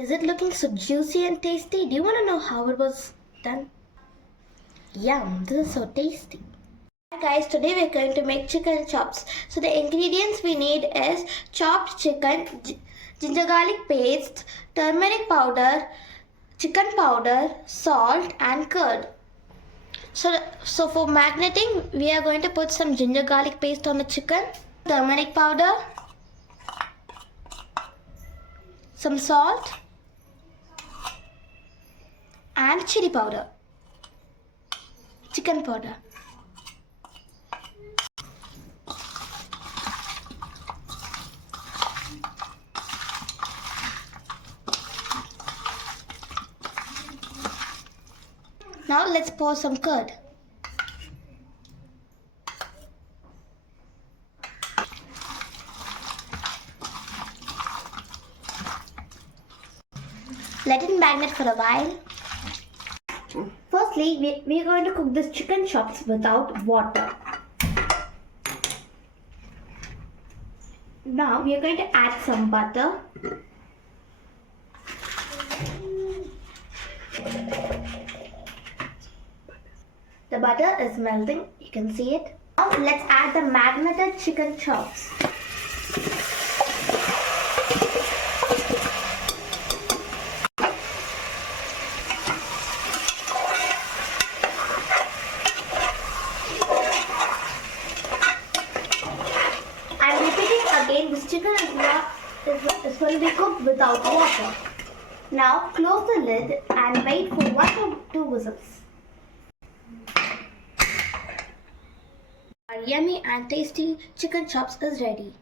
Is it looking so juicy and tasty? Do you want to know how it was done? Yum, this is so tasty. Hi guys, today we're going to make chicken chops. So the ingredients we need is chopped chicken, ginger garlic paste, turmeric powder, chicken powder, salt and curd. So for marinating, we are going to put some ginger garlic paste on the chicken, turmeric powder, some salt and chili powder, chicken powder. Now let's pour some curd. Let it marinate for a while. Firstly, we are going to cook this chicken chops without water. Now we are going to add some butter. The butter is melting, you can see it. Now let's add the marinated chicken chops. I'm repeating again, this chicken is going to be cooked without water. Now close the lid and wait for 1 to 2 whistles. Our yummy and tasty chicken chops is ready.